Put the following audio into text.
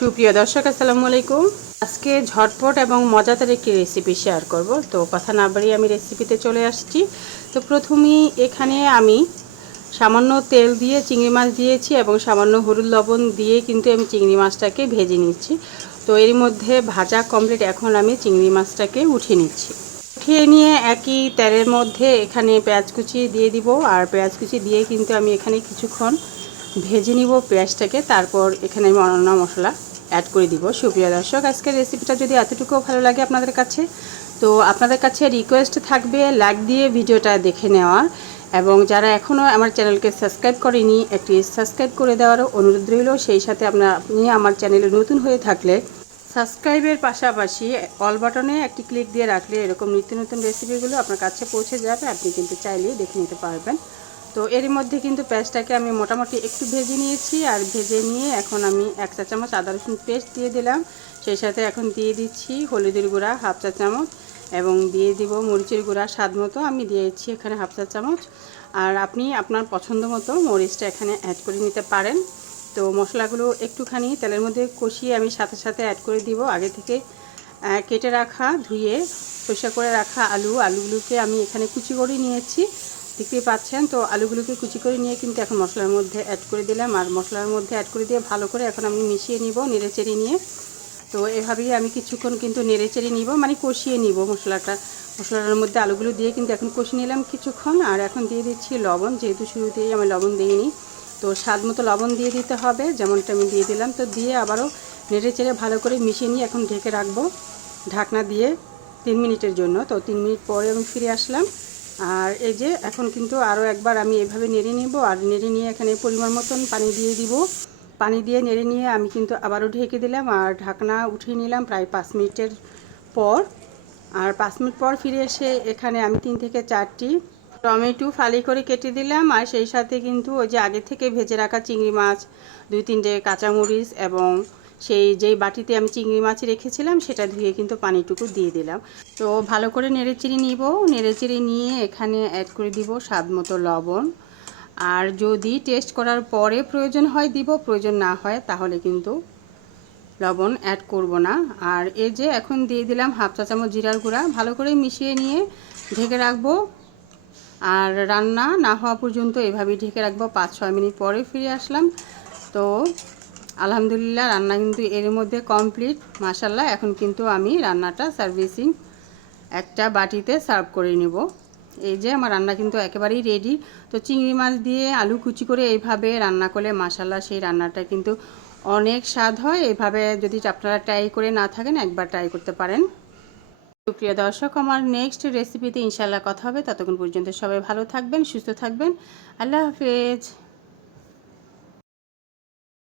সুপ্রিয় দর্শক, আসসালামু আলাইকুম। আজকে ঝটপট এবং মজাদার একটি রেসিপি শেয়ার করব। তো কথা না বাড়িয়ে আমি রেসিপিতে চলে আসছি। তো প্রথমেই এখানে আমি সামান্য তেল দিয়ে চিংড়ি মাছ দিয়েছি এবং সামান্য হলুদ লবণ দিয়ে কিন্তু আমি চিংড়ি মাছটাকে ভেজে নিচ্ছি। তো এর মধ্যে ভাজা কমপ্লিট এখন আমি চিংড়ি মাছটাকে উঠিয়ে নিচ্ছি। উঠিয়ে নিয়ে একই তেলের মধ্যে এখানে পেঁয়াজ কুচি দিয়ে দিব। আর পেঁয়াজ কুচি দিয়ে কিন্তু আমি এখানে কিছুক্ষণ ভেজে নিব পেঁয়াজটাকে। তারপর এখানে আমি অন্যান্য মশলা অ্যাড করে দিব। সুপ্রিয় দর্শক, আজকের রেসিপিটা যদি এতটুকু ভালো লাগে আপনাদের কাছে, তো আপনাদের কাছে রিকোয়েস্ট থাকবে লাইক দিয়ে ভিডিওটা দেখে নেওয়ার এবং যারা এখনও আমার চ্যানেলকে সাবস্ক্রাইব করেনি, একটি সাবস্ক্রাইব করে দেওয়ারও অনুরোধ রইল। সেই সাথে আপনার আপনি আমার চ্যানেলে নতুন হয়ে থাকলে সাবস্ক্রাইবের পাশাপাশি অল বাটনে একটি ক্লিক দিয়ে রাখলে এরকম নিত্য নতুন রেসিপিগুলো আপনার কাছে পৌঁছে যাবে। আপনি কিন্তু চাইলেই দেখে নিতে পারবেন। তো এর মধ্যে কিন্তু পেঁয়াজটাকে আমি মোটামুটি একটু ভেজে নিয়েছি আর ভেজে নিয়ে এখন আমি এক চা চামচ আদা রসুন পেস্ট দিয়ে দিলাম। সেই সাথে এখন দিয়ে দিচ্ছি হলুদের গুঁড়া হাফ চা চামচ এবং দিয়ে দিব মরিচের গুঁড়া স্বাদ মতো। আমি দিয়েছি এখানে হাফ চা চামচ। আর আপনি আপনার পছন্দ মতো মরিচটা এখানে অ্যাড করে নিতে পারেন। তো মশলাগুলো একটুখানি তেলের মধ্যে কষিয়ে আমি সাথে সাথে অ্যাড করে দিব। আগে থেকে কেটে রাখা, ধুয়ে পরিষ্কার করে রাখা আলু। আলুগুলোকে আমি এখানে কুচি করে নিয়েছি। দেখতেই পাচ্ছেন। তো আলুগুলোকে কুচি করে নিয়ে কিন্তু এখন মশলার মধ্যে অ্যাড করে দিলাম। আর মশলার মধ্যে অ্যাড করে দিয়ে ভালো করে এখন আমি মিশিয়ে নিব নেড়েচেড়ে নিয়ে। তো এভাবেই আমি কিছুক্ষণ কিন্তু নেড়েচেড়ে নিব মানে কষিয়ে নিব মশলাটা। মশলাটার মধ্যে আলুগুলো দিয়ে কিন্তু এখন কষিয়ে নিলাম কিছুক্ষণ। আর এখন দিয়ে দিচ্ছি লবণ, যেহেতু শুরুতেই আমি লবণ দিইনি। তো স্বাদ মতো লবণ দিয়ে দিতে হবে, যেমনটা আমি দিয়ে দিলাম। তো দিয়ে আবারও নেড়ে চেড়ে ভালো করে মিশিয়ে নিয়ে এখন ঢেকে রাখব ঢাকনা দিয়ে তিন মিনিটের জন্য। তো তিন মিনিট পরে আমি ফিরে আসলাম। আর এই যে এখন কিন্তু আরও একবার আমি এভাবে নেড়ে নিব আর নেড়ে নিয়ে এখানে পরিমাণ মতন পানি দিয়ে দিব। পানি দিয়ে নেড়ে নিয়ে আমি কিন্তু আবারও ঢেকে দিলাম আর ঢাকনা উঠিয়ে নিলাম প্রায় পাঁচ মিনিটের পর। আর পাঁচ মিনিট পর ফিরে এসে এখানে আমি তিন থেকে চারটি টমেটো ফালি করে কেটে দিলাম আর সেই সাথে কিন্তু ওই যে আগে থেকে ভেজে রাখা চিংড়ি মাছ, দুই তিনটে কাঁচামরিচ এবং সেই যেই বাটিতে আমি চিংড়ি মাছ রেখেছিলাম, সেটা ধুয়ে কিন্তু পানিটুকু দিয়ে দিলাম। তো ভালো করে নেড়েচেড়ে নিব। নেড়েচেড়ে নিয়ে এখানে অ্যাড করে দিব স্বাদ মতো লবণ। আর যদি টেস্ট করার পরে প্রয়োজন হয় দিব, প্রয়োজন না হয় তাহলে কিন্তু লবণ অ্যাড করব না। আর এই যে এখন দিয়ে দিলাম হাফ চা চামচ জিরার গুঁড়া, ভালো করে মিশিয়ে নিয়ে ঢেকে রাখব। আর রান্না না হওয়া পর্যন্ত এভাবেই ঢেকে রাখব। পাঁচ ছয় মিনিট পরে ফিরে আসলাম। তো আলহামদুলিল্লাহ, রান্না কিন্তু এর মধ্যে কমপ্লিট মাসাল্লাহ এখন কিন্তু আমি রান্নাটা সার্ভিসিং একটা বাটিতে সার্ভ করে নেব। এই যে আমার রান্না কিন্তু একেবারেই রেডি তো চিংড়ি মাছ দিয়ে আলু কুচি করে এইভাবে রান্না করলে মাসাল্লাহ সেই রান্নাটা কিন্তু অনেক স্বাদ হয়। এইভাবে যদি আপনারা ট্রাই করে না থাকেন, একবার ট্রাই করতে পারেন। প্রিয় দর্শক, আমার নেক্সট রেসিপিতে ইনশাল্লাহ কথা হবে। ততক্ষণ পর্যন্ত সবাই ভালো থাকবেন, সুস্থ থাকবেন। আল্লাহ হাফেজ।